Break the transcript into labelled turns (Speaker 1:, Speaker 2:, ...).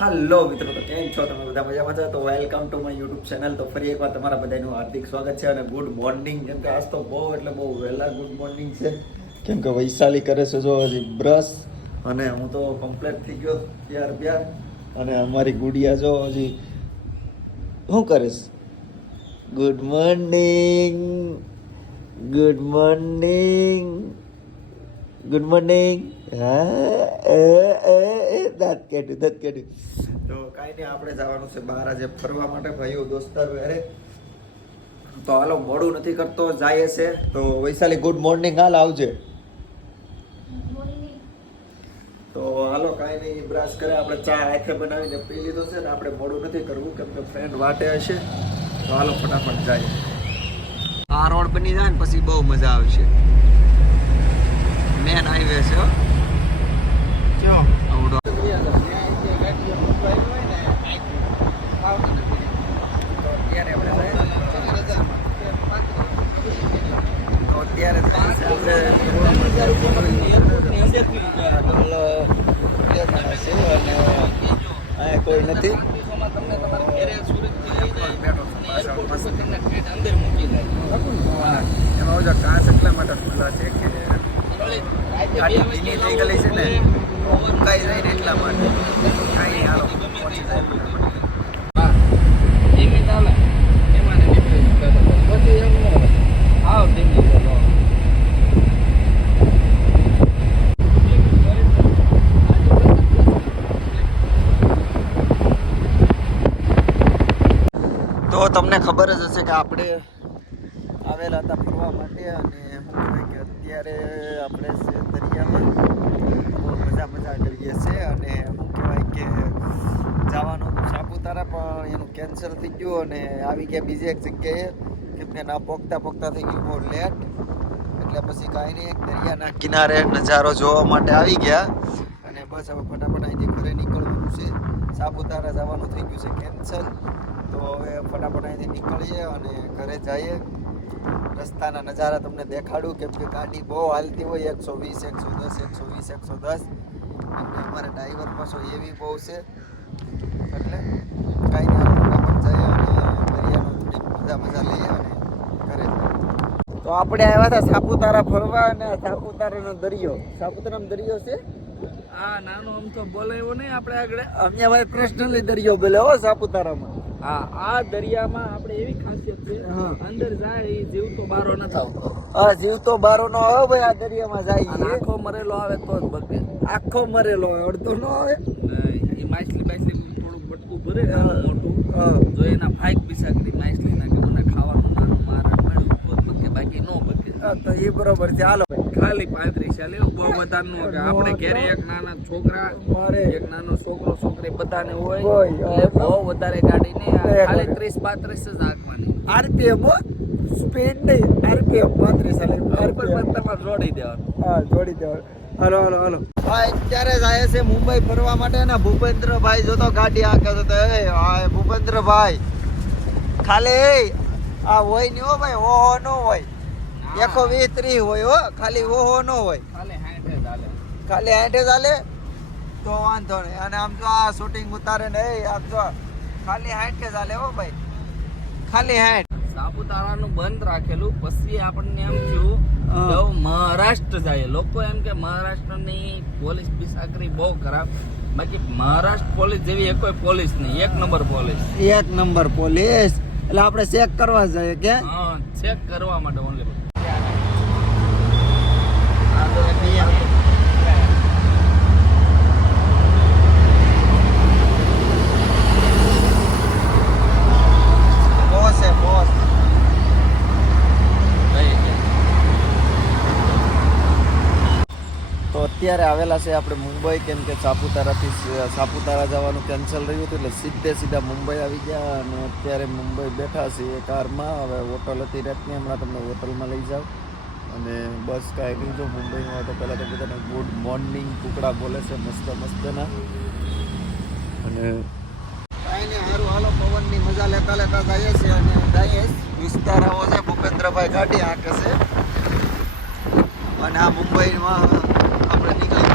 Speaker 1: હાલો મિત્રો તો કેમ છો તમે બધા મજામાં છો? તો welcome to my YouTube channel તો ફરી એકવાર તમારા બધાનું હાર્દિક સ્વાગત છે અને ગુડ મોર્નિંગ કેમ કે આજ તો બહુ એટલે બહુ વહેલા ગુડ મોર્નિંગ છે. કેમ કે વૈશાલી કરે છે જો હજી બ્રશ અને હું તો કમ્પ્લેટ થઈ ગયો ત્યાર પ્યાર. અને અમારી ગુડિયા જો હજી શું કરીશ good morning good morning good morning હા એ, એ, એ, દાંત કેટ્યું દાંત કેટ્યું તો કાંઈ નહીં આપણે જવાનું છે બહાર આજે ફરવા માટે. ભાઈઓ દોસ્તારો અરે તો હાલો મોડું નથી કરતો જાય છે. તો વૈશાલી ગુડ મોર્નિંગ હાલ આવજે. તો હાલો કાંઈ નહીં બ્રશ કરે આપણે ચા હાથે બનાવીને પી લીધો છે ને આપણે મોડું નથી કરવું કેમ કે ફ્રેન્ડ વાટે હશે. તો હાલો ફટાફટ જાય. આ રોડ બની જાય ને પછી બહુ મજા આવશે. મેન હાઈવે છે હો. કોઈ નથી એમાં કાચ એટલા માટે ખુલ્લા છે કે ગાડી ભીની થઈ ગયેલી છે ને મુકાઈ જાય ને એટલા માટે કાંઈ હાલો પહોંચી જાય તો તમને ખબર જ હશે કે આપણે આવેલા હતા ફરવા માટે અને હું કે અત્યારે આપણે દરિયામાં. મજા મજા કરીએ છીએ અને શું કહેવાય કે જવાનું હતું સાપુતારા પણ એનું કેન્સલ થઈ ગયું અને આવી ગયા બીજી એક જગ્યાએ કેમ કે ના પોગતા પોગતા થઈ ગયું બહુ લેટ એટલે પછી કાંઈ નહીં, એક દરિયાના કિનારે નજારો જોવા માટે આવી ગયા. અને બસ હવે ફટાફટ અહીંથી ઘરે નીકળવાનું છે. સાપુતારા જવાનું થઈ ગયું છે કેન્સલ તો હવે ફટાફટ અહીંથી નીકળીએ અને ઘરે જઈએ. રસ્તાના નજારા તમને દેખાડું, કેમ કે ગાડી બહુ હાલતી હોય, એકસો વીસ, એકસો દસ, એકસો વીસ, એકસો દસ. અમારે ડ્રાઈવર પાછો એવી બહુ છે. એટલે કાંઈ ના જઈએ અને દરિયાનું થોડીક મજા મજા લઈએ અને ઘરે તો આપણે આવ્યા હતા સાપુતારા ફરવા અને સાપુતારાનો દરિયો. સાપુતારાનો દરિયો છે?
Speaker 2: આ નાનો આમ તો બોલાયો નહીં આપણે આગળ.
Speaker 1: અમે ભાઈ પર્સનલી દરિયો બોલે હો સાપુતારામાં.
Speaker 2: હા. આ દરિયામાં આપણે એવી ખાસિયત છે અંદર જાય એ જીવ તો બારો ન આવતો
Speaker 1: આ જીવ તો બારો નો આવે ભાઈ આ દરિયામાં જાય
Speaker 2: આખો મરેલો આવે તો જ બગે
Speaker 1: આખો મરેલો આવે અડધો નો આવે.
Speaker 2: એ માછલી બાછલી થોડુંક બટકું ભરે મોટું.
Speaker 1: હા.
Speaker 2: જો એના ફાઈક બિસાકડી માછલી ના કે મને ખાવાનું નાનું મારણ મળ્યું બાકી નો બગે
Speaker 1: તો એ બરોબર છે. હાલો.
Speaker 2: ખાલી પાંત્રીસ ચાલે બહુ બધા નો આપણે ઘેરે એક નાના છોકરા એક નાનો છોકરો છોકરી બધાને હોય. બહુ વધારે ગાડી નહીં. ખાલી ત્રીસ પાંત્રીસ જ હાંકવાની.
Speaker 1: આરપીએમ સ્પીડ નહીં. આરપીએમ પાંત્રીસ હાલે
Speaker 2: આરપીએમ તમારે જોડી દેવાનું.
Speaker 1: હા જોડી દેવાનું. હાલો હાલો હાલો. ભાઈ અત્યારે જાય છે મુંબઈ ફરવા માટે ને ભૂપેન્દ્રભાઈ જોતો ગાડી આંકે છે તો એ હા ભૂપેન્દ્રભાઈ. ખાલી આ હોય નહીં હો ભાઈ ઓહો નો હોય. એકો વીસ ત્રીસ હોય હો ખાલી ઓહો નો હોય.
Speaker 2: ખાલી હાંઠે
Speaker 1: ચાલે તો વાંધો નહીં. અને આમ જો આ શૂટિંગ ઉતારે ને એ આમ જો ખાલી હાંઠે ચાલે હો ભાઈ. ખાલી હાંઠ.
Speaker 2: સાપુતારાનું બંધ રાખેલું. પછી આપણને એમ થયું. મહારાષ્ટ્ર જાય. લોકો એમ કે મહારાષ્ટ્રની પોલીસ બિસાકરી બહુ ખરાબ. બાકી મહારાષ્ટ્ર પોલીસ જેવી એક કોઈ પોલીસ નહીં. એક નંબર પોલીસ.
Speaker 1: એક નંબર પોલીસ. એટલે આપણે ચેક કરવા જઈએ કે?
Speaker 2: ચેક કરવા માટે ઓનલી
Speaker 1: બોસ છે બોસ તો અત્યારે આવેલા છે આપણે મુંબઈ, કેમ કે સાપુતારાથી સાપુતારા જવાનું કેન્સલ રહ્યું હતું એટલે સીધે સીધા મુંબઈ આવી ગયા અને અત્યારે મુંબઈ બેઠા છીએ કારમાં. હવે હોટલ હતી રાતની, હમણાં તમને હોટલમાં લઈ જાઓ અને બસ કાંઈ નહીં, જો મુંબઈમાં હોય તો પહેલાં તો બધાને ગુડ મોર્નિંગ કુકડા બોલે છે મસ્ત મસ્તના. અને કાંઈ નહીં સારું હાલો, પવનની મજા લેતા લેતા જઈએ છીએ અને જઈએ. વિસ્તાર આવો છે ભૂપેન્દ્રભાઈ ગાડી આંકે છે. અને આ મુંબઈમાં આપણે નીકળી